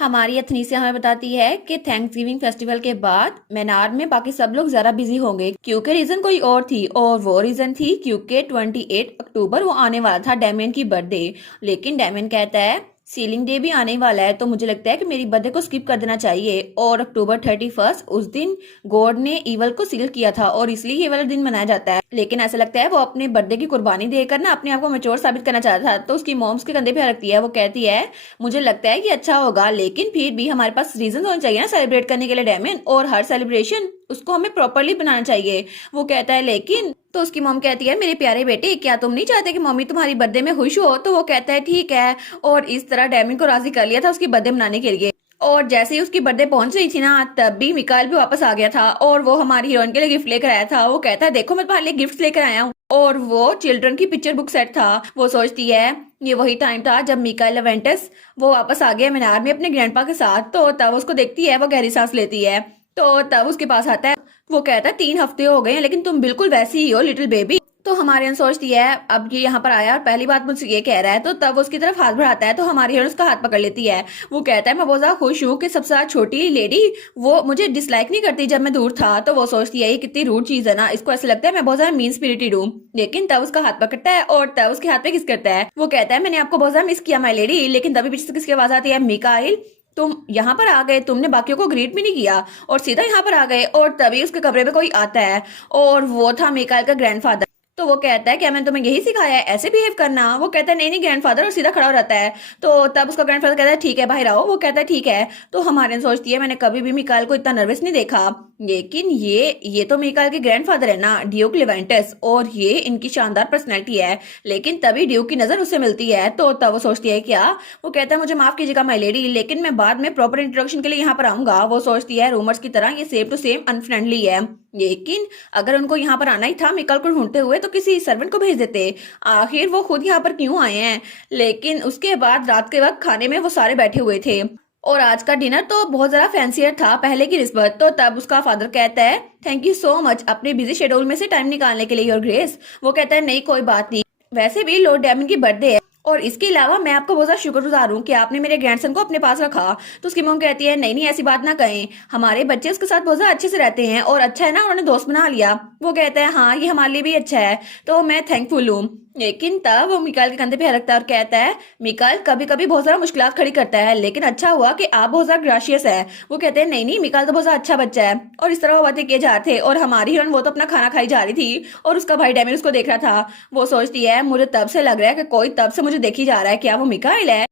हमारी अथनीसिया हमें बताती है कि थैंक्सगिविंग फेस्टिवल के बाद मेनार में बाकी सब लोग जरा बिजी होंगे क्योंकि रीजन कोई और थी और वो रीजन थी क्योंकि 28 अक्टूबर वो आने वाला था डेमियन की बर्थडे। लेकिन डेमियन कहता है सीलिंग डे भी आने वाला है तो मुझे लगता है कि मेरी बर्थडे को स्किप कर देना चाहिए। और अक्टूबर 31 उस दिन गॉड ने ईवल को सील किया था और इसलिए ये वाला दिन मनाया जाता है। लेकिन ऐसा लगता है वो अपने बर्थडे की कुर्बानी देकर ना अपने आप को मैच्योर साबित करना चाहता था। तो उसकी मॉम्स के कंधे पे रखती है, वो कहती है मुझे लगता है कि अच्छा होगा लेकिन फिर भी हमारे पास रीजन होने चाहिए ना सेलिब्रेट करने के लिए डेमियन, और हर सेलिब्रेशन उसको हमें प्रॉपरली बनाना चाहिए। वो कहता है लेकिन तो उसकी मॉम कहती है मेरे प्यारे बेटे क्या तुम नहीं चाहते कि मम्मी तुम्हारी बर्थडे में खुश हो। तो वो कहता है ठीक है, और इस तरह डेमियन को राजी कर लिया था उसकी बर्थडे मनाने के लिए। और जैसे ही उसकी बर्थडे पहुंच रही थी ना तब भी मिकाइल भी वापस आ गया था और वो हमारी हीरोइन के लिए गिफ्ट लेकर आया था। वो कहता है देखो मैं तुम्हारे लिए गिफ्ट लेकर आया हूँ, और वो चिल्ड्रन की पिक्चर बुक सेट था। वो सोचती है ये वही टाइम था जब मिकाइल लेवेंटस वो वापस आ गया मीनार में अपने ग्रैंडपा के साथ। तो तब उसको देखती है, वो गहरी सांस लेती है। तो तब उसके पास आता है, वो कहता है 3 हफ्ते हो गए हैं लेकिन तुम बिल्कुल वैसी ही हो लिटिल बेबी। तो हमारी अन सोचती है अब ये यहाँ पर आया और पहली बात मुझसे ये कह रहा है। तो तब उसकी तरफ हाथ बढ़ाता है तो हमारी हीरोइन उसका हाथ पकड़ लेती है। वो कहता है मैं बहुत ज्यादा खुश हूँ कि सबसे ज्यादा छोटी लेडी वो मुझे डिसलाइक नहीं करती जब मैं दूर था। तो वो सोचती है ये कितनी रूड चीज है ना, इसको ऐसा लगता है मैं बहुत ज्यादा मीन स्पिरिटेड हूँ। लेकिन तब उसका हाथ पकड़ता है और तब उसके हाथ पे किस करता है। वो कहता है मैंने आपको बहुत ज्यादा मिस किया माय लेडी। लेकिन तभी पीछे से किसकी आवाज आती है, मिकाइल तुम यहाँ पर आ गए, तुमने बाकियों को ग्रीट भी नहीं किया और सीधा यहाँ पर आ गए। और तभी उसके कमरे में कोई आता है और वो था मिकाइल का ग्रैंडफादर। तो वो कहता है क्या मैंने तुम्हें यही सिखाया है ऐसे बिहेव करना। वो कहता है नहीं नहीं ग्रैंडफादर, और सीधा खड़ा हो रहता है। तो तब उसका ग्रैंडफादर कहता है ठीक है बाहर आओ। वो कहता है ठीक है। तो हमारे सोचती है मैंने कभी भी मिकाइल को इतना नर्वस नहीं देखा। लेकिन ये तो मिकाइल के ग्रैंडफादर है ना, ड्यूक लिवेंटस, और ये इनकी शानदार पर्सनैलिटी है। लेकिन तभी ड्यूक की नजर उससे मिलती है। तो तब वो सोचती है क्या, वो कहता है मुझे माफ कीजिएगा माय लेडी लेकिन मैं बाद में प्रॉपर इंट्रोडक्शन के लिए यहाँ पर आऊंगा। वो सोचती है रूमर्स की तरह ये सेम टू सेम अनफ्रेंडली है, लेकिन अगर उनको यहाँ पर आना ही था मिकाइल को ढूंढते हुए तो किसी सर्वेंट को भेज देते। आखिर वो खुद यहाँ पर क्यों आए हैं। लेकिन उसके बाद रात के वक्त खाने में वो सारे बैठे हुए थे और आज का डिनर तो बहुत ज्यादा फैंसियर था पहले की निस्बत। तो तब उसका फादर कहता है थैंक यू सो मच अपने बिजी शेड्यूल में से टाइम निकालने के लिए योर ग्रेस। वो कहता है नहीं कोई बात नहीं, वैसे भी लॉर्ड डेमन की बर्थडे है और इसके अलावा मैं आपको बहुत ज्यादा शुक्रगुजार हूँ कि आपने मेरे ग्रैंडसन को अपने पास रखा। तो उसकी मॉम कहती है नहीं नहीं ऐसी बात ना कहें, हमारे बच्चे उसके साथ बहुत ज्यादा अच्छे से रहते हैं और अच्छा है ना उन्होंने दोस्त बना लिया। वो कहता है हाँ ये हमारे लिए भी अच्छा है तो मैं थैंकफुल हूँ। लेकिन तब वो मिकाइल के कंधे पे रखता है और कहता है मिकाइल कभी कभी बहुत ज्यादा मुश्किलात खड़ी करता है लेकिन अच्छा हुआ कि आप बहुत ज्यादा ग्राशियस है। वो कहते हैं नहीं नहीं मिकाइल तो बहुत ज्यादा अच्छा बच्चा है। और इस तरह वो बातें किए जा रहे थे और हमारी हीरोइन वो तो अपना खाना खाई जा रही थी और उसका भाई डेमिर उसको देख रहा था। वो सोचती है मुझे तब से लग रहा है कि कोई तब से मुझे देखी जा रहा है, क्या वो मिकाइल है।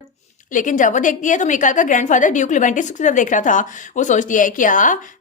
लेकिन जब वो देखती है तो मिकाइल का ग्रैंडफादर ड्यूक लिवेंटिस की तरफ देख रहा था। वो सोचती है क्या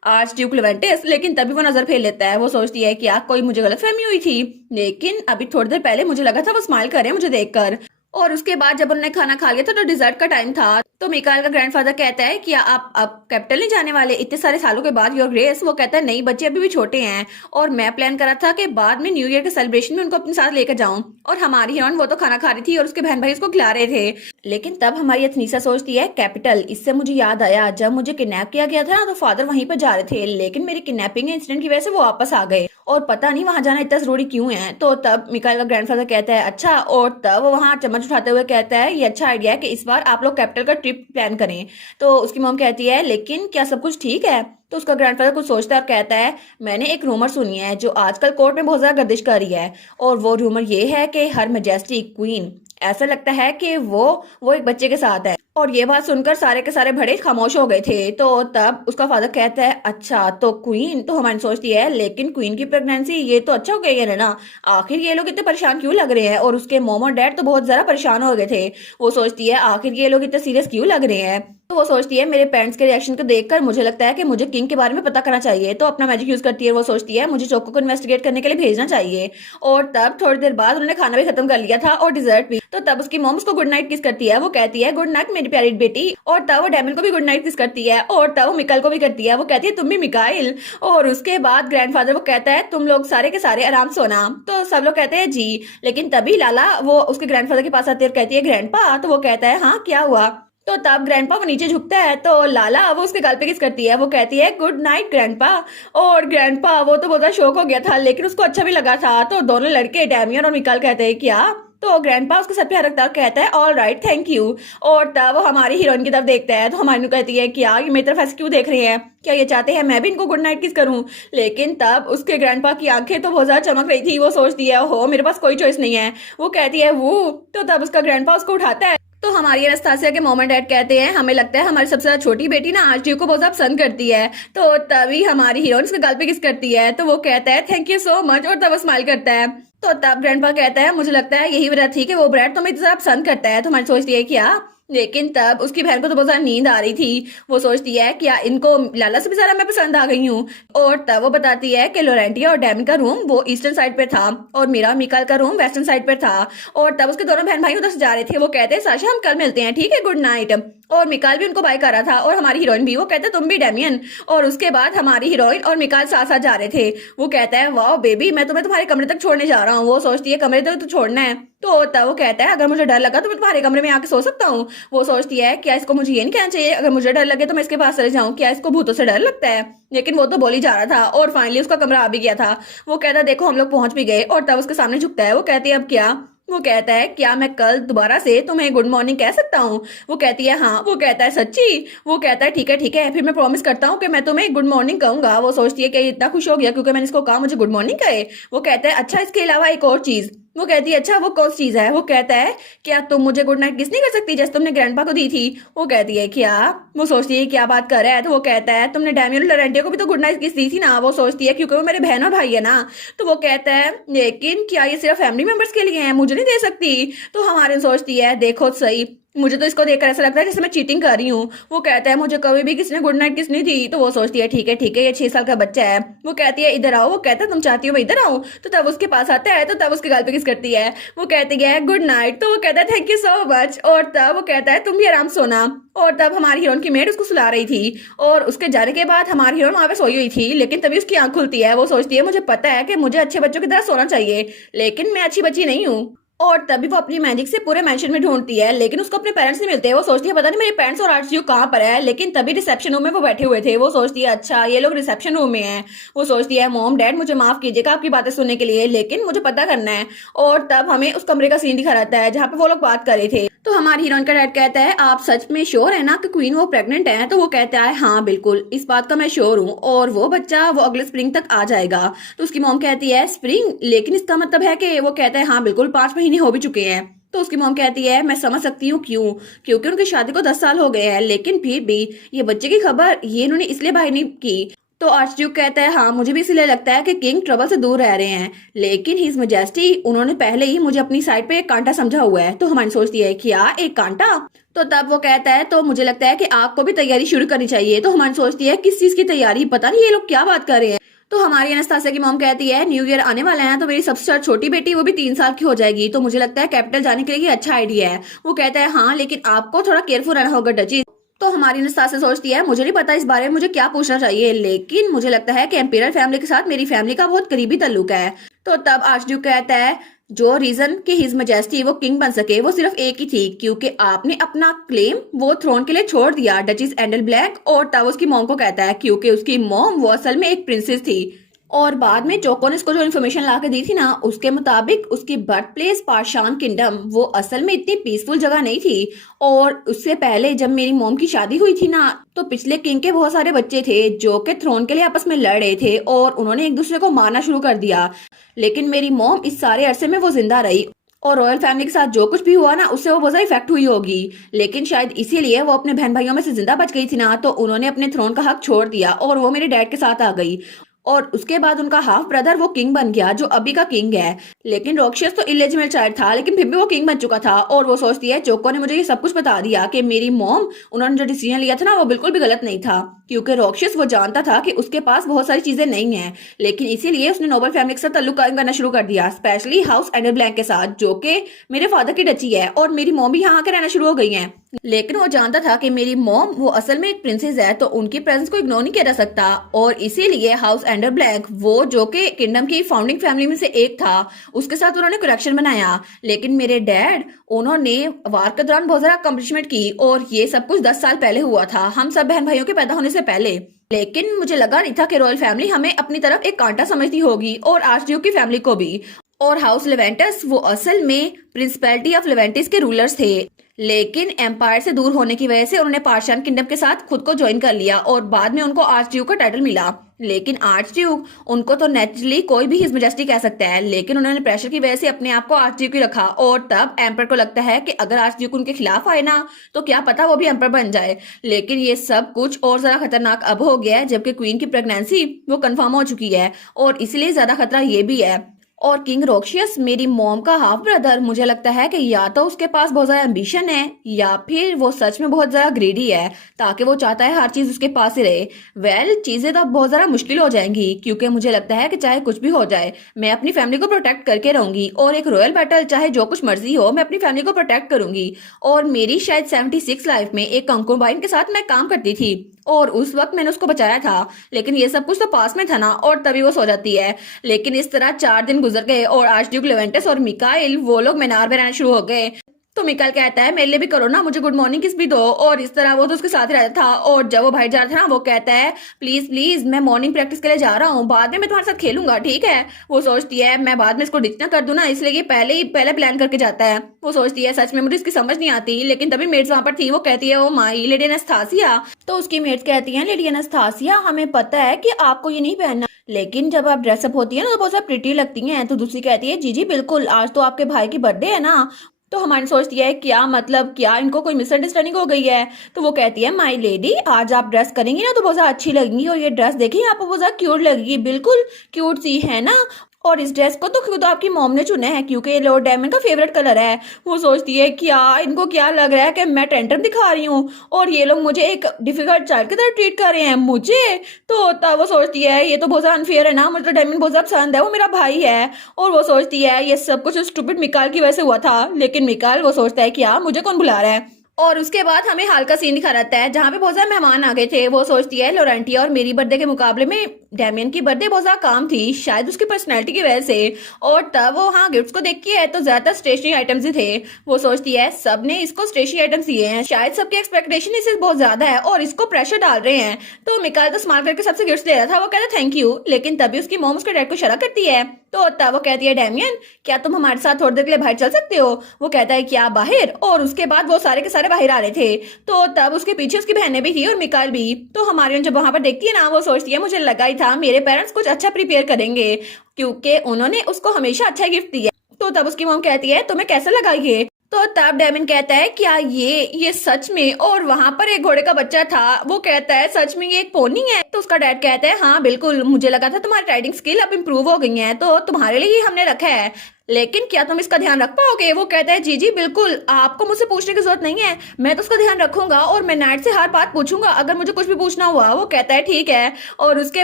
आज ड्यूक लिवेंटिस, लेकिन तभी वो नजर फेर लेता है। वो सोचती है क्या कोई मुझे गलतफहमी हुई थी, लेकिन अभी थोड़ी देर पहले मुझे लगा था वो स्माइल कर रहे हैं मुझे देखकर। और उसके बाद जब उन्होंने खाना खा लिया था तो डिजर्ट का टाइम था। तो मिकाइल का ग्रैंडफादर कहता है कि आप अब कैपिटल नहीं जाने वाले इतने सारे सालों के बाद योर ग्रेस। वो कहता है नहीं बच्चे अभी भी छोटे हैं और मैं प्लान करा था कि बाद में न्यू ईयर के सेलिब्रेशन में उनको अपने साथ लेकर जाऊं। और हमारी हीरोइन वो तो खाना खा रही थी और उसके बहन भाई उसको खिला रहे थे। लेकिन तब हमारी अथनीसा सोचती है कैपिटल, इससे मुझे याद आया जब मुझे किडनैप किया गया था ना तो फादर वहीं पर जा रहे थे लेकिन मेरी किडनैपिंग इंसिडेंट की वजह से वो वापस आ गए और पता नहीं वहां जाना इतना जरूरी क्यों है। तो तब मिकाइल का ग्रैंडफादर कहता है अच्छा, और तब वो वहां चम्मच उठाते हुए कहता है ये अच्छा आइडिया है कि इस बार आप लोग कैपिटल का ट्रिप प्लान करें। तो उसकी मॉम कहती है लेकिन क्या सब कुछ ठीक है। तो उसका ग्रैंडफादर कुछ सोचता है और कहता है मैंने एक रूमर सुनी है जो आजकल कोर्ट में बहुत ज्यादा गर्दिश कर रही है और वो रूमर ये है कि हर मैजेस्टिक क्वीन ऐसा लगता है कि वो एक बच्चे के साथ है। और ये बात सुनकर सारे के सारे बड़े खामोश हो गए थे। तो तब उसका फादर कहता है अच्छा तो क्वीन। तो हमारी सोचती है लेकिन क्वीन की प्रेगनेंसी ये तो अच्छा हो गई है ना, आखिर ये लोग इतने परेशान क्यों लग रहे हैं। और उसके मोम और डैड तो बहुत ज्यादा परेशान हो गए थे। वो सोचती है आखिर ये लोग इतने सीरियस क्यों लग रहे हैं। तो वो सोचती है मेरे पेरेंट्स के रिएक्शन को देखकर मुझे लगता है कि मुझे किंग के बारे में पता करना चाहिए। तो अपना मैजिक यूज करती है। वो सोचती है मुझे चोको को इन्वेस्टिगेट करने के लिए भेजना चाहिए। और तब थोड़ी देर बाद उन्होंने खाना भी खत्म कर लिया था और डिजर्ट भी। तो तब उसकी मॉम उसको गुड नाइट किस करती है। वो कहती है गुड नाइट मेरी प्यारी बेटी। और तब वो डेमिन को भी गुड नाइट किस करती है और तब वो मिकाइल को भी करती है। वो कहती है तुम भी मिकाइल। और उसके बाद ग्रैंडफादर वो कहता है तुम लोग सारे के सारे आराम सोना। तो सब लोग कहते हैं जी। लेकिन तभी लाला वो उसके ग्रैंडफादर के पास आती है और कहती है ग्रैंडपा। तो वो कहता है हाँ क्या हुआ। तो तब ग्रैंडपा वो नीचे झुकता है तो लाला वो उसके गाल पे किस करती है। वो कहती है गुड नाइट ग्रैंडपा। और ग्रैंडपा वो तो बहुत शौक हो गया था लेकिन उसको अच्छा भी लगा था। तो दोनों लड़के डेमियन और मिकाइल कहते हैं क्या तो ग्रैंडपा उसके सर पे हाथ रखता है और कहता है ऑल राइट थैंक यू। और तब वो हमारी हीरोइन की तरफ देखता है तो हमारी कहती है क्या ये मेरी तरफ ऐसे क्यों देख रहे हैं, क्या ये चाहते हैं मैं भी इनको गुड नाइट किस करूं। लेकिन तब उसके ग्रैंडपा की आंखें तो बहुत ज्यादा चमक रही थी, वो सोचती है हो मेरे पास कोई चॉइस नहीं है। वो कहती है वो, तो तब उसका ग्रैंडपा उसको उठाता है। तो हमारी एनास्तासिया के मॉम एंड डैड कहते हैं हमें लगता है हमारी सबसे ज्यादा छोटी बेटी ना आरटीयू को बहुत ज्यादा पसंद करती है। तो तभी हमारी हीरोइन उसके गाल पे किस करती है तो वो कहता है थैंक यू सो मच, और तब वो स्माइल करता है। तो तब ग्रैंडपा कहता है मुझे लगता है यही वजह थी कि वो ब्रैड तुम्हें इतना ज्यादा पसंद करता है। तो हमारी सोचती है क्या, लेकिन तब उसकी बहन को तो बहुत ज्यादा नींद आ रही थी। वो सोचती है क्या इनको लाला से भी ज्यादा मैं पसंद आ गई हूँ। और तब वो बताती है कि लोरेंटिया और डैमी का रूम वो ईस्टर्न साइड पे था और मेरा मिकाल का रूम वेस्टर्न साइड पे था। और तब उसके दोनों बहन भाई उधर से जा रहे थे। वो कहते हैं साशा हम कल मिलते हैं ठीक है, गुड नाइट। और मिकाल भी उनको बाय कर रहा था और हमारी हीरोइन भी। वो कहते तुम भी डैमियन। और उसके बाद हमारी हीरोइन और मिकाल साथ साथ जा रहे थे। वो कहता है वाह बेबी मैं तुम्हें तुम्हारे कमरे तक छोड़ने जा रहा हूँ। वो सोचती है कमरे तक तो छोड़ना है। तो तब वो कहता है अगर मुझे डर लगा तो मैं तुम्हारे कमरे में आके सो सकता हूँ। वो सोचती है क्या इसको मुझे ये नहीं कहना चाहिए, अगर मुझे डर लगे तो मैं इसके पास चले जाऊँ, क्या इसको भूतों से डर लगता है। लेकिन वो तो बोली जा रहा था और फाइनली उसका कमरा आ भी गया था। वो कहता है देखो हम लोग पहुंच भी गए। और तब उसके सामने झुकता है। वो कहती है अब क्या। वो कहता है क्या मैं कल दोबारा से तुम्हें गुड मॉर्निंग कह सकता हूँ। वो कहती है हाँ। वो कहता है सच्ची। वो कहता है ठीक है फिर मैं प्रॉमिस करता हूँ कि मैं तुम्हें गुड मॉर्निंग कहूंगा। वो सोचती है कि ये इतना खुश हो गया क्योंकि मैंने इसको कहा मुझे गुड मॉर्निंग कहे। वो कहता है अच्छा इसके अलावा एक और चीज। वो कहती है अच्छा वो कौन सी चीज है। वो कहता है क्या तुम मुझे गुड नाइट किस नहीं कर सकती जैसे तुमने ग्रैंडपा को दी थी। वो कहती है क्या। वो सोचती है क्या बात कर रहा है। तो वो कहता है तुमने डैमियन और लोरेंटिया को भी तो गुड नाइट किस दी थी ना। वो सोचती है क्योंकि वो मेरे बहन और भाई है ना। तो वो कहता है लेकिन क्या ये सिर्फ फैमिली मेंबर्स के लिए है, मुझे नहीं दे सकती। तो हमारे सोचती है देखो सही मुझे तो इसको देखकर ऐसा लगता है जैसे मैं चीटिंग कर रही हूँ। वो कहता है मुझे कभी भी किसी ने गुड नाइट किस नहीं दी। तो वो सोचती है ठीक है ये 6 साल का बच्चा है। वो कहती है इधर आओ। वो कहता है तुम चाहती हो मैं इधर आऊँ। तो तब उसके पास आता है तो तब उसके गाल पे किस करती है। वो कहती है गुड नाइट। तो वो कहता है थैंक यू सो मच। और तब वो कहता है तुम भी आराम सोना। और तब हमारी हीरोइन की मेड उसको सुला रही थी और उसके जाने के बाद हमारी हीरोइन वहां पे सोई हुई थी। लेकिन तभी उसकी आंख खुलती है। वो सोचती है मुझे पता है कि मुझे अच्छे बच्चों की तरह सोना चाहिए लेकिन मैं अच्छी बच्ची नहीं हूँ। और तभी वो अपनी मैजिक से पूरे मेंशन में ढूंढती है लेकिन उसको अपने पेरेंट्स नहीं मिलते। वो सोचती है पता नहीं मेरे पेरेंट्स और आरटीयू कहाँ पर है। लेकिन तभी रिसेप्शन रूम में वो बैठे हुए थे। वो सोचती है अच्छा ये लोग रिसेप्शन रूम में हैं। वो सोचती है मॉम डैड मुझे माफ कीजिएगा आपकी बातें सुनने के लिए लेकिन मुझे पता करना है। और तब हमें उस कमरे का सीन दिखा रहता है जहाँ पे वो लोग बात कर रहे थे। तो हमारी हीरोइन का डैड कहता है आप सच में श्योर है ना कि क्वीन वो प्रेग्नेंट है। तो वो कहता है हाँ बिल्कुल इस बात का मैं श्योर हूँ और वो बच्चा वो अगले स्प्रिंग तक आ जाएगा। तो उसकी मॉम कहती है स्प्रिंग, लेकिन इसका मतलब है कि। वो कहता है हाँ बिल्कुल 5 महीने हो भी चुके हैं। तो उसकी मॉम कहती है मैं समझ सकती हूँ क्यों, क्योंकि उनकी शादी को 10 साल हो गए हैं लेकिन फिर भी ये बच्चे की खबर ये इन्होंने इसलिए बाहर नहीं की। तो आर्चड्यूक कहता है हाँ मुझे भी इसलिए लगता है कि किंग ट्रबल से दूर रह रहे हैं लेकिन हिज मैजेस्टी उन्होंने पहले ही मुझे अपनी साइड पे एक कांटा समझा हुआ है। तो हमारी सोचती है क्या एक कांटा। तो तब वो कहता है तो मुझे लगता है कि आपको भी तैयारी शुरू करनी चाहिए। तो हमारी सोचती है किस चीज की तैयारी, पता नहीं ये लोग क्या बात कर रहे हैं। तो हमारी एनास्तासिया की मॉम कहती है न्यू ईयर आने वाला है तो मेरी सबसे छोटी बेटी वो भी 3 साल की हो जाएगी तो मुझे लगता है कैपिटल जाने के लिए ये अच्छा आइडिया है। वो कहता है हाँ लेकिन आपको थोड़ा केयरफुल रहना होगा डची। तो हमारी एनास्तासिया सोचती है मुझे नहीं पता इस बारे में मुझे क्या पूछना चाहिए लेकिन मुझे लगता है कि एम्पियर फैमिली के साथ मेरी फैमिली का बहुत करीबी ताल्लुक है। तो तब आर्चड्यूक कहता है जो रीजन कि हिज मैजेस्टी वो किंग बन सके वो सिर्फ एक ही थी क्योंकि आपने अपना क्लेम वो थ्रोन के लिए छोड़ दिया डचिस एंडल ब्लैक। और तब उसकी मॉम को कहता है क्योंकि उसकी मॉम वो असल में एक प्रिंसेस थी और बाद में चोको ने इसको जो इन्फॉर्मेशन ला के दी थी ना उसके मुताबिक उसकी बर्थ प्लेस पाशान किंगडम वो असल में इतनी पीसफुल जगह नहीं थी। और उससे पहले जब मेरी मॉम की शादी हुई थी ना तो पिछले किंग के बहुत सारे बच्चे थे जो कि थ्रोन के लिए आपस में लड़ रहे थे और उन्होंने एक दूसरे को मारना शुरू कर दिया। लेकिन मेरी मॉम इस सारे अरसे में वो जिंदा रही और रॉयल फैमिली के साथ जो कुछ भी हुआ ना उससे वो बहुत ज्यादा इफेक्ट हुई होगी। लेकिन शायद इसीलिए वो अपने बहन भाइयों में से जिंदा बच गई थी ना तो उन्होंने अपने थ्रोन का हक छोड़ दिया और वो मेरे डैड के साथ आ गई। और उसके बाद उनका हाफ ब्रदर वो किंग बन गया जो अभी का किंग है। लेकिन रॉक्शियस तो इलिजिबल चाइल्ड था लेकिन फिर भी वो किंग बन चुका था। और वो सोचती है चोको ने मुझे ये सब कुछ बता दिया कि मेरी मॉम उन्होंने जो डिसीजन लिया था ना वो बिल्कुल भी गलत नहीं था क्योंकि रॉक्शियस वो जानता था कि उसके पास बहुत सारी चीजें नहीं है लेकिन इसीलिए उसने नोबल फैमिली के साथ ताल्लुक कायम करना शुरू कर दिया स्पेशली हाउस एंडर ब्लैंक के साथ जो कि मेरे फादर की डची है और मेरी मॉम भी यहाँ आकर रहना शुरू हो गई है। लेकिन वो जानता था कि मेरी मॉम वो असल में एक प्रिंसेस है तो उनकी प्रेजेंस को इग्नोर नहीं किया जा सकता और इसीलिए हाउस एंडर ब्लैंक वो जो कि किंगडम की फाउंडिंग फैमिली में से एक था उसके साथ उन्होंने कनेक्शन बनाया। लेकिन मेरे डैड उन्होंने वार के दौरान बहुत ज्यादा अकम्पलिशमेंट की और ये सब कुछ 10 साल पहले हुआ था हम सब बहन भाइयों के पैदा होने से पहले। लेकिन मुझे लगा नहीं था कि रॉयल फैमिली हमें अपनी तरफ एक कांटा समझती होगी और आर्चड्यूक की फैमिली को भी। और हाउस लेवेंटस वो असल में प्रिंसिपैलिटी ऑफ लेवेंटिस के रूलर्स थे, लेकिन एम्पायर से दूर होने की वजह से उन्होंने पार्शियन किंगडम के साथ खुद को ज्वाइन कर लिया और बाद में उनको आर्च ड्यूक का टाइटल मिला। लेकिन आर्च ड्यूक उनको तो नेचुरली कोई भी हिज मेजेस्टी कह सकता है, लेकिन उन्होंने प्रेशर की वजह से अपने आप को आर्च ड्यूक ही रखा और तब एम्पर को लगता है कि अगर आर्च ड्यूक उनके खिलाफ आए ना तो क्या पता वो भी एम्पर बन जाए। लेकिन ये सब कुछ और ज्यादा खतरनाक अब हो गया है जबकि क्वीन की प्रेगनेंसी वो कंफर्म हो चुकी है और इसलिए ज्यादा खतरा ये भी है। और किंग रोक्शियस मेरी मॉम का हाफ ब्रदर, मुझे लगता है कि या तो उसके पास बहुत ज्यादा एम्बिशन है या फिर वो सच में बहुत ज्यादा ग्रीडी है, ताकि वो चाहता है हर चीज उसके पास ही रहे। चीजें तो अब बहुत ज्यादा मुश्किल हो जाएंगी क्योंकि मुझे लगता है कि चाहे कुछ भी हो जाए मैं अपनी फैमिली को प्रोटेक्ट करके रहूंगी और एक रॉयल बैटल चाहे जो कुछ मर्जी हो मैं अपनी फैमिली को प्रोटेक्ट करूंगी। और मेरी शायद 76 लाइफ में एक कंकुबाइन के साथ मैं काम करती थी और उस वक्त मैंने उसको बचाया था, लेकिन ये सब कुछ तो पास में था ना और तभी वो सो जाती है। लेकिन इस तरह 4 दिन गुजर गए और आर्चड्यूक लेवेंटिस और मिकाइल वो लोग मीनार में रहना शुरू हो गए। तो मिकाइल कहता है मेरे लिए भी करो ना, मुझे गुड मॉर्निंग किस भी दो। और इस तरह वो तो उसके साथ रहता था और जब वो बाहर जा रहा था ना वो कहता है प्लीज प्लीज मैं मॉर्निंग प्रैक्टिस के लिए जा रहा हूँ, बाद में मैं तुम्हारे साथ खेलूंगा ठीक है। वो सोचती है मैं बाद में इसको डिच ना कर दूं ना, इसलिए ये पहले प्लान करके जाता है। वो सोचती है सच में मुझे इसकी समझ नहीं आती, लेकिन तभी मेड्स वहां पर थी। वो कहती है ओ माई लेडी एनास्थासिया, तो उसकी मेड्स कहती है लेडी एनास्थासिया हमें पता है कि आपको ये नहीं पहनना, लेकिन जब आप ड्रेसअप होती है ना तो बहुत सा प्रिटी लगती हैं। तो दूसरी कहती है जी जी बिल्कुल, आज तो आपके भाई की बर्थडे है ना। तो हमारी सोचती है क्या मतलब, क्या इनको कोई मिसअंडरस्टैंडिंग हो गई है। तो वो कहती है माई लेडी आज आप ड्रेस करेंगी ना तो बहुत ज्यादा अच्छी लगेंगी और ये ड्रेस देखिए आपको बहुत ज्यादा क्यूट लगेगी, बिल्कुल क्यूट सी है ना। और इस ड्रेस को तो खुद आपकी मॉम ने चुना है क्योंकि ये लॉर्ड डायमंड का फेवरेट कलर है। वो सोचती है क्या इनको क्या लग रहा है कि मैं टेंटम दिखा रही हूँ और ये लोग मुझे एक डिफिकल्ट चाइल्ड की तरह ट्रीट कर रहे हैं मुझे। तो तब वो सोचती है ये तो बहुत ज्यादा अनफेयर है ना, मुझे तो डायमंड बहुत ज्यादा पसंद है, वो मेरा भाई है। और वो सोचती है ये सब कुछ स्टूपिड मिकाल की वजह से हुआ था, लेकिन मिकाल वो सोचता है क्या मुझे कौन बुला रहा है। और उसके बाद हमें हाल का सीन दिखा रहता है जहाँ पे बहुत सारे मेहमान आ गए थे। वो सोचती है लोरेंटिया और मेरी बर्थडे के मुकाबले में डैमियन की बर्थडे बहुत ज्यादा काम थी, शायद उसकी पर्सनैलिटी की वजह से। और तब वो हाँ गिफ्ट्स को देखती है तो ज्यादातर स्टेशनरी आइटम्स ही थे। वो सोचती है सबने इसको स्टेशनरी आइटम्स दिए हैं, शायद सबकी एक्सपेक्टेशन इससे बहुत ज्यादा है और इसको प्रेशर डाल रहे हैं। तो मिकाल तो स्मार्ट करके सबसे गिफ्ट दे रहा था, वो कहता थैंक यू, लेकिन तभी उसकी मॉम उसके डैड को इशारा करती है। तो तब वो कहती है डैमियन क्या तुम हमारे साथ थोड़ी देर के लिए बाहर चल सकते हो। वो कहता है क्या बाहर, और उसके बाद वो सारे के सारे बाहर आ रहे थे। तो तब उसके पीछे उसकी बहनें भी थी और मिकाल भी। तो हमारी जब वहां पर देखती है ना वो सोचती है मुझे लगा ही था मेरे पेरेंट्स कुछ अच्छा प्रिपेयर करेंगे क्योंकि उन्होंने उसको हमेशा अच्छा गिफ्ट दिया। तो तब उसकी मॉम कहती है तुम्हें कैसा लगा ये। तो तब डेमिन कहता है क्या ये सच में, और वहां पर एक घोड़े का बच्चा था। वो कहता है सच में ये एक पोनी है। तो उसका डैड कहता है हाँ बिल्कुल, मुझे लगा था तुम्हारी राइडिंग स्किल अब इम्प्रूव हो गई है तो तुम्हारे लिए ही हमने रखा है, लेकिन क्या तुम इसका ध्यान रख पाओगे। वो कहता है जी जी बिल्कुल, आपको मुझसे पूछने की जरूरत नहीं है, मैं तो उसका ध्यान रखूंगा और मैं नाइट से हर बात पूछूंगा अगर मुझे कुछ भी पूछना हुआ। वो कहता है ठीक है। और उसके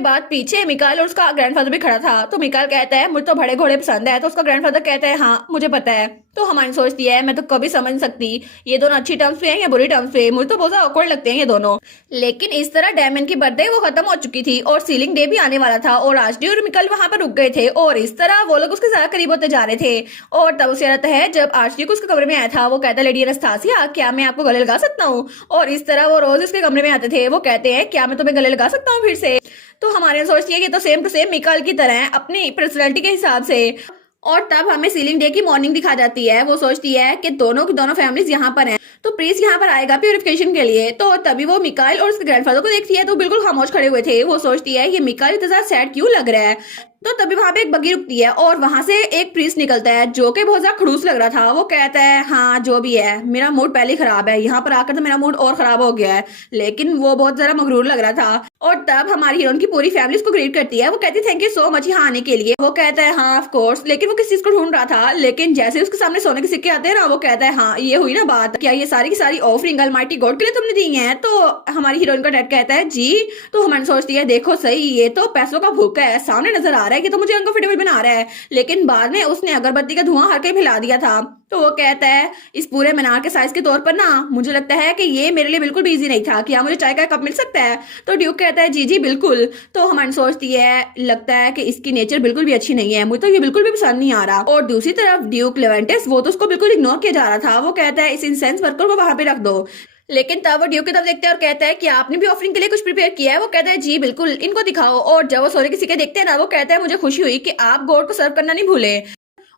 बाद पीछे मिकाल और उसका ग्रैंडफादर भी खड़ा था। तो मिकाल कहता है मुझे तो बड़े घोड़े पसंद है। तो उसका ग्रैंडफादर कहता है हाँ मुझे पता है। तो हमारी सोचती है मैं तो कभी समझ सकती ये दोनों अच्छी टर्म्स पे हैं या बुरी टर्म्स पे, मुझे तो बहुत ऑकवर्ड लगते हैं ये दोनों। लेकिन इस तरह डायमंड की बर्थडे वो खत्म हो चुकी थी और सीलिंग डे भी आने वाला था और आजडी और मिकाल वहां पर रुक गए थे और इस तरह वो लोग उसके ज्यादा करीब होते जा रहे थे। और तब उसे रहता है जब आर्चडी को उसके कमरे में आया था। वो कहता है लेडी एनास्तासिया क्या मैं आपको गले लगा सकता हूँ। और इस तरह वो रोज उसके कमरे में आते थे। वो कहते हैं क्या मैं तुम्हें गले लगा सकता हूँ फिर से। तो हमारे सोचती है कि तो सेम टू सेम मिकाल की तरह है अपनी पर्सनैलिटी के हिसाब से। और तब हमें सीलिंग डे की मॉर्निंग दिखा जाती है। वो सोचती है कि दोनों की दोनों फैमिलीज यहाँ पर हैं तो प्रीस यहाँ पर आएगा प्यूरिफिकेशन के लिए। तो तभी वो मिकाइल और उसके ग्रैंडफादर को देखती है तो बिल्कुल खामोश खड़े हुए थे। वो सोचती है ये मिकाइल इतना ज्यादा सैड क्यों लग रहा है। तो तभी वहां पे एक बग्गी रुकती है और वहां से एक प्रीस्ट निकलता है जो कि बहुत ज्यादा खड़ूस लग रहा था। वो कहता है हाँ जो भी है मेरा मूड पहले खराब है, यहाँ पर आकर तो मेरा मूड और खराब हो गया है, लेकिन वो बहुत ज्यादा मगरूर लग रहा था। और तब हमारी हीरोइन की पूरी फैमिली उसको ग्रीट करती है। वो कहती है थैंक यू सो मच यहाँ आने के लिए। वो कहता है हाँ ऑफ कोर्स, लेकिन वो किस चीज को ढूंढ रहा था। लेकिन जैसे उसके सामने सोने के सिक्के आते हैं ना वो कहता है हाँ ये हुई ना बात, क्या ये सारी की सारी ऑफरिंग अलमाइटी गॉड के लिए तुमने दी है। तो हमारी हीरोइन का डैड कहता है जी। तो हमारी सोचती है देखो सही ये तो पैसों का भूखा है, सामने नजर आ रहा है कि तो मुझे अनकंफर्टेबल बना रहा है, लेकिन बाद में उसने अगरबत्ती का धुआं हर कहीं फैला दिया था। तो वो कहता है इस पूरे मीनार के साइज के तौर पर ना मुझे लगता है कि ये मेरे लिए बिल्कुल भी इजी नहीं था, क्या मुझे चाय का कप मिल सकता है। तो ड्यूक कहता है जी जी बिल्कुल। तो हमारी सोचती है लगता है कि इसकी नेचर बिल्कुल भी अच्छी नहीं है, मुझे तो ये बिल्कुल भी पसंद नहीं आ रहा। और दूसरी तरफ ड्यूक लेवेंटिस वो तो उसको बिल्कुल इग्नोर किया जा रहा था। वो कहता है इस इंसेंस वर्कर को वहां पे रख दो। लेकिन तब वो ड्यूक की तरफ देखते हैं और कहता है कि आपने भी ऑफरिंग के लिए कुछ प्रिपेयर किया है। वो कहता है जी बिल्कुल, इनको दिखाओ। और जब वो सोने के सिक्के देखते हैं ना वो कहता है मुझे खुशी हुई कि आप गॉड को सर्व करना नहीं भूले।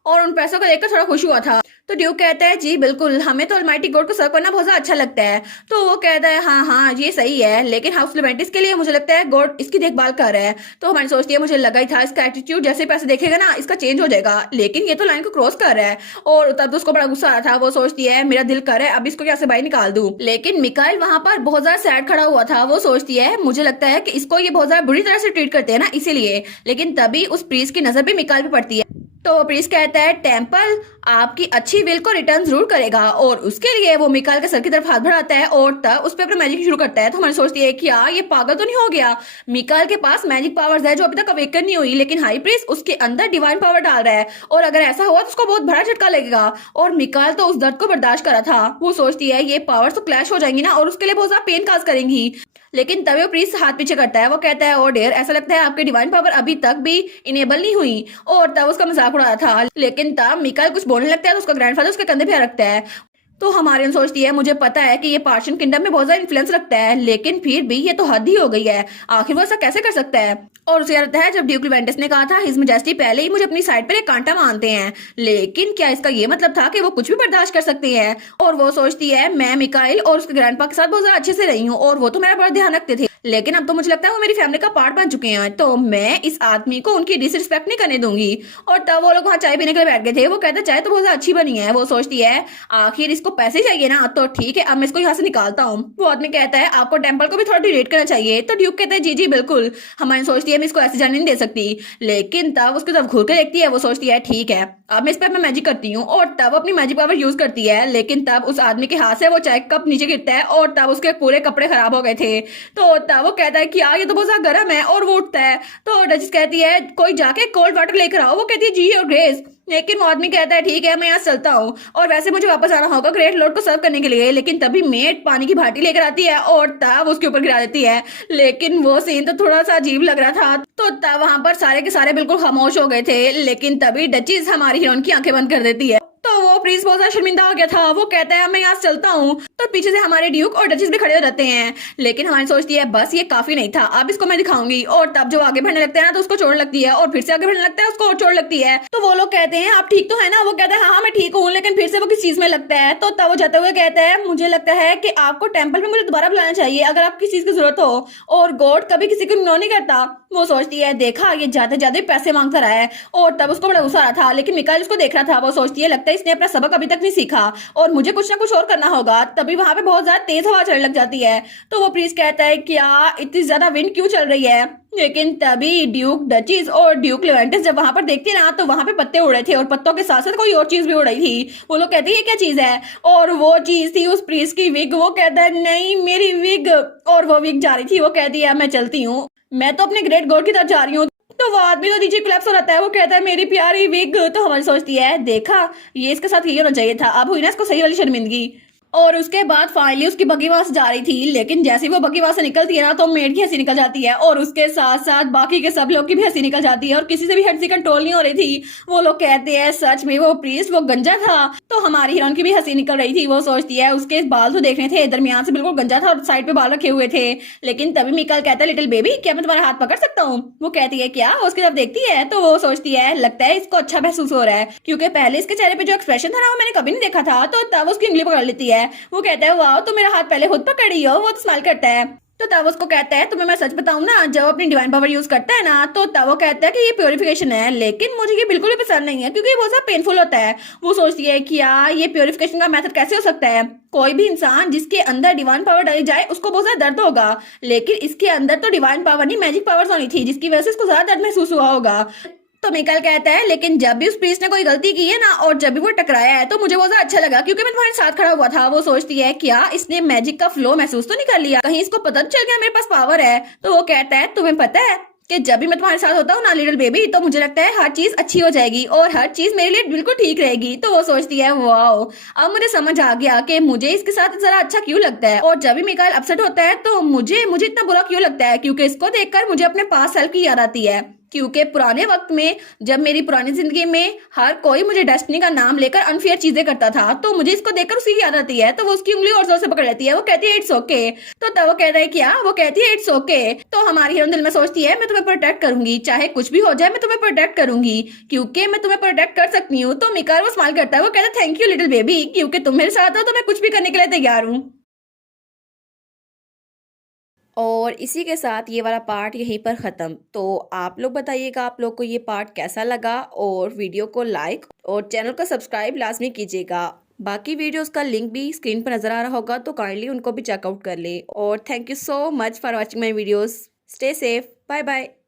और उन पैसों को लेकर थोड़ा खुश हुआ था। तो ड्यूक कहता है जी बिल्कुल, हमें तो अलमाइटी गॉड को सर्व करना बहुत ज्यादा अच्छा लगता है। तो वो कहता है हाँ हाँ ये सही है, लेकिन हाउस लेवेंटिस के लिए मुझे लगता है गॉड इसकी देखभाल कर रहा है। तो हमारी सोचती है मुझे लगा ही था इसका एटीट्यूड जैसे पैसे देखेगा ना इसका चेंज हो जाएगा, लेकिन ये तो लाइन को क्रॉस कर रहा है। और तब तो उसको बड़ा गुस्सा आ रहा था। वो सोचती है मेरा दिल कर रहा है अब इसको कैसे बाहर निकाल दूं। लेकिन मिकाइल वहां पर बहुत ज्यादा सैड खड़ा हुआ था। वो सोचती है मुझे लगता है कि इसको ये बहुत ज्यादा बुरी तरह से ट्रीट करते हैं ना इसीलिए। लेकिन तभी उस प्रीस्ट की नजर भी मिकाइल पे पड़ती है। तो प्रीस्ट कहता है टेम्पल आपकी अच्छी विल को रिटर्न जरूर करेगा, और उसके लिए वो मिकाइल के सर की तरफ हाथ बढ़ाता है और तब उस पर अपना मैजिक शुरू करता है। तो हमारी सोचती है कि यार ये पागल तो नहीं हो गया, मिकाइल के पास मैजिक पावर्स है जो अभी तक अवेकन नहीं हुई, लेकिन हाई प्रीस्ट उसके अंदर डिवाइन पावर डाल रहा है, और अगर ऐसा हुआ तो उसको बहुत बड़ा झटका लगेगा। और मिकाइल तो उस दर्द को बर्दाश्त करा था। वो सोचती है ये पावर्स तो क्लैश हो जाएंगी ना और उसके लिए बहुत ज्यादा पेन काज करेंगी। लेकिन तभी वो प्रीस्ट हाथ पीछे करता है। वो कहता है ओ डियर ऐसा लगता है आपकी डिवाइन पावर अभी तक भी इनेबल नहीं हुई, और तब उसका मजाक उड़ाया था। लेकिन तब मिकाइल कुछ बोलने लगता है तो उसका ग्रैंडफादर उसके कंधे पे रखता है। तो हमारी सोचती है मुझे पता है कि ये पार्शियन किंगडम में बहुत ज्यादा इन्फ्लुएंस रखता है, लेकिन फिर भी ये तो हद ही हो गई है, आखिर वो ऐसा कैसे कर सकता है। और उसे लगता है जब ड्यूक लिवेंटिस ने कहा था हिज मैजेस्टी पहले ही मुझे अपनी साइड पर एक कांटा मानते हैं, लेकिन क्या इसका ये मतलब था कि वो कुछ भी बर्दाश्त कर सकती है। और वो सोचती है मैं मिकाइल और उसके ग्रैंडपा के साथ बहुत ज्यादा अच्छे से रही हूँ और वो तो मेरा बड़ा ध्यान रखते थे, लेकिन अब तो मुझे लगता है वो मेरी फैमिली का पार्ट बन चुके हैं, तो मैं इस आदमी को उनकी डिसरिस्पेक्ट नहीं करने दूंगी। और तब वो लोग वहाँ चाय पीने के लिए बैठ गए थे। वो कहते चाय तो बहुत ज्यादा अच्छी बनी है। वो सोचती है आखिर इसको पैसे चाहिए ना, तो ठीक है अब मैं इसको यहाँ से निकालता हूँ। वो आदमी कहता है आपको टेम्पल को भी थोड़ा डिरेट करना चाहिए। तो ड्यूक कहता है जी जी बिल्कुल। हमारी सोचती है मैं इसको ऐसे जाने नहीं दे सकती, लेकिन तब उसकी तरफ घूर के देखती है। वो सोचती है ठीक है अब मैं इस पर मैं मैजिक करती हूँ, और तब अपनी मैजिक पावर यूज करती है। लेकिन तब उस आदमी के हाथ से वो चाय कप नीचे गिरता है और तब उसके पूरे कपड़े खराब हो गए थे। तो तब वो कहता है कि यार ये तो बहुत ज्यादा गर्म है, और वो उठता है। तो डचेस कहती है कोई जाके कोल्ड वाटर लेकर आओ। वो कहती है जी और ग्रेस, लेकिन वो आदमी कहता है ठीक है मैं यहाँ चलता हूँ, और वैसे मुझे वापस आना होगा ग्रेट लॉर्ड को सर्व करने के लिए। लेकिन तभी मेट पानी की बाल्टी लेकर आती है और तब उसके ऊपर गिरा देती है। लेकिन वो सीन तो थोड़ा सा अजीब लग रहा था। तो तब वहां पर सारे के सारे बिल्कुल खामोश हो गए थे। लेकिन तभी डचीज हमारी हीरोइन की आंखें बंद कर देती है। तो वो प्रिंस बहुत ज्यादा शर्मिंदा हो गया था। वो कहता है मैं यहाँ से चलता हूँ। तो पीछे से हमारे ड्यूक और डचेस भी खड़े हो जाते हैं। लेकिन हमारी सोचती है बस ये काफी नहीं था, अब इसको मैं दिखाऊंगी। और तब जो आगे बढ़ने लगते हैं ना तो उसको चोट लगती है, और फिर से आगे बढ़ने लगता है उसको और चोट लगती है। तो वो लोग कहते हैं आप ठीक तो है ना। वो कहता है हाँ मैं ठीक हूँ, लेकिन फिर से वो किस चीज में लगता है। तो तब वो जाते हुए कहता है मुझे लगता है कि आपको टेम्पल में मुझे दोबारा बुलाना चाहिए अगर आप किसी चीज की जरूरत हो, और गॉड कभी किसी को इग्नोर नहीं करता। वो सोचती है देखा ये ज्यादा ज्यादा पैसे मांगता रहा है, और तब उसको बड़ा गुस्सा आ रहा था। लेकिन मिकाइल उसको देख रहा था। वो सोचती है लगता है इसने अपना सबक अभी तक नहीं सीखा और मुझे कुछ ना कुछ और करना होगा। तभी वहां पे बहुत ज्यादा तेज हवा चलने लग जाती है। तो वो प्रीस्ट कहता है क्या इतनी ज्यादा विंड क्यों चल रही है। लेकिन तभी ड्यूक डचीज और ड्यूक लिवेंटिस जब वहां पर देखते ना तो वहां पे पत्ते उड़ रहे थे, और पत्तों के साथ साथ कोई और चीज भी उड़ रही थी। वो लोग कहते हैं ये क्या चीज है, और वो चीज थी उस प्रीस्ट की विग। वो कहता है नहीं मेरी विग, और वो विग जा रही थी। वो कहती है मैं चलती हूँ, मैं तो अपने ग्रेट गॉड की तरफ जा रही हूँ। तो वो आदमी तो नीचे कोलैप्स हो जाता है। वो कहता है मेरी प्यारी विग। तो हमारी सोचती है देखा ये इसके साथ यही होना चाहिए था, अब हुई ना इसको सही वाली शर्मिंदगी। और उसके बाद फाइनली उसकी बग्गी वहां से जा रही थी। लेकिन जैसे वो बग्गी वहां से निकलती है ना तो मेड की हंसी निकल जाती है, और उसके साथ साथ बाकी के सब लोग की भी हंसी निकल जाती है, और किसी से भी हंसी कंट्रोल नहीं हो रही थी। वो लोग कहते हैं सच में वो प्रीस्ट वो गंजा था। तो हमारी हीरोइन की भी हंसी निकल रही थी। वो सोचती है उसके बाल तो देखने थे, दरमियान से बिल्कुल गंजा था और साइड पे बाल रखे हुए थे। लेकिन तभी मिकाइल कहता है लिटिल बेबी क्या मैं तुम्हारा हाथ पकड़ सकता हूँ। वो कहती है क्या, उसकी तरफ देखती है। तो वो सोचती है लगता है इसको अच्छा महसूस हो रहा है, क्योंकि पहले इसके चेहरे पे जो एक्सप्रेशन था ना वो मैंने कभी नहीं देखा था। तो तब उसकी उंगली पकड़ लेती है। वो कहता है वाह तो मेरा हाथ पहले खुद पकड़ी हो। वो तो स्माइल करता है। तो तब उसको कहता है तुम्हें मैं सच बताऊं ना, जब अपनी डिवाइन पावर यूज करता है ना तो तब वो कहता है कि ये प्योरिफिकेशन है, लेकिन मुझे ये बिल्कुल भी पसंद नहीं है क्योंकि ये बहुत ज्यादा पेनफुल होता है। वो सोचती है कि यार ये प्योरिफिकेशन का मेथड कैसे हो सकता है। कोई भी इंसान जिसके अंदर डिवाइन पावर डाली जाए उसको बहुत ज्यादा दर्द होगा, लेकिन इसके अंदर तो डिवाइन पावर नहीं मैजिक पावर्स होनी थी, जिसकी वजह से इसको ज्यादा दर्द महसूस हुआ होगा। तो मिकाइल कहता है लेकिन जब भी उस प्रीस्ट ने कोई गलती की है ना और जब भी वो टकराया है तो मुझे बहुत ज्यादा अच्छा लगा क्योंकि मैं तुम्हारे साथ खड़ा हुआ था। वो सोचती है क्या इसने मैजिक का फ्लो महसूस तो नहीं कर लिया, कहीं इसको पता चल गया मेरे पास पावर है। तो वो कहता है तुम्हें पता है कि जब भी मैं तुम्हारे साथ होता हूँ ना लिटिल बेबी, तो मुझे लगता है हर चीज अच्छी हो जाएगी और हर चीज मेरे लिए बिल्कुल ठीक रहेगी। तो वो सोचती है वाओ अब मुझे समझ आ गया कि मुझे इसके साथ जरा अच्छा क्यों लगता है, और जब भी मिकाइल अपसेट होता है तो मुझे इतना बुरा क्यों लगता है, क्योंकि इसको देखकर मुझे अपने पास सेल्फ की याद आती है। क्योंकि पुराने वक्त में जब मेरी पुरानी जिंदगी में हर कोई मुझे डेस्टिनी का नाम लेकर अनफेयर चीजें करता था, तो मुझे इसको देखकर उसकी याद आती है, तो वो उसकी उंगली और जोर से पकड़ लेती है, वो कहती है इट्स ओके। तो तब वो कहता है क्या, वो कहती है इट्स ओके। तो हमारी हीरोइन दिल में सोचती है मैं तुम्हें प्रोटेक्ट करूंगी, चाहे कुछ भी हो जाए मैं तुम्हें प्रोटेक्ट करूंगी, क्योंकि मैं तुम्हें प्रोटेक्ट कर सकती हूँ। तो मिकार वो स्माइल करता है, वो कहता है थैंक यू लिटिल बेबी, क्योंकि तुम मेरे साथ हो तो मैं कुछ भी करने के लिए तैयार हूँ। और इसी के साथ ये वाला पार्ट यहीं पर ख़त्म। तो आप लोग बताइएगा आप लोग को ये पार्ट कैसा लगा, और वीडियो को लाइक और चैनल को सब्सक्राइब लाजमी कीजिएगा। बाकी वीडियोस का लिंक भी स्क्रीन पर नज़र आ रहा होगा, तो काइंडली उनको भी चेकआउट कर ले। और thank you so much for watching my videos. Stay safe, bye bye.